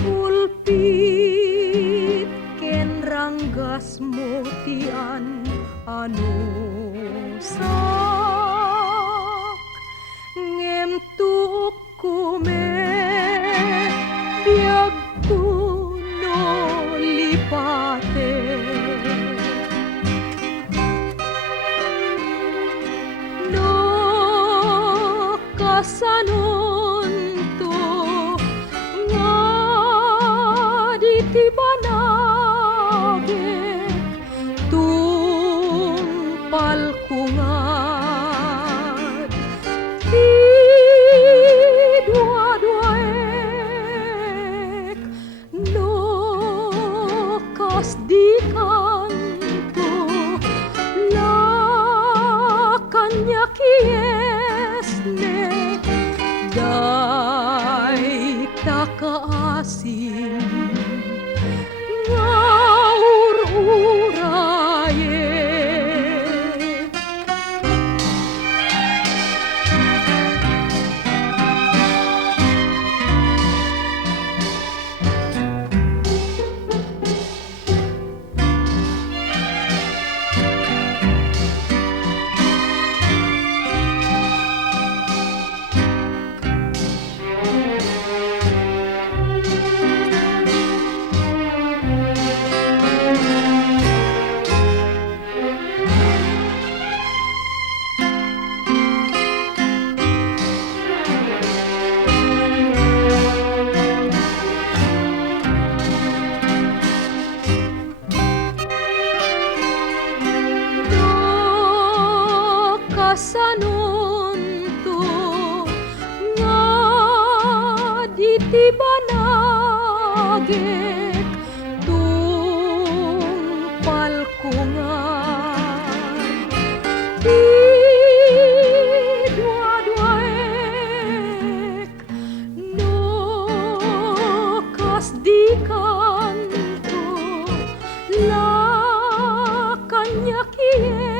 Pulpit ken ranggas mo tian ano sak ngem tuk kume biag kuno lipate no kasanon to nga di tibanage tumpal kungad ti dua-duaek no kas di kanto la kanya kiesne day takaasin ngaur-uraye kasanon to nga di tibanagek tumpal kungan ti dua-duaek no kas di kanto la kanya kies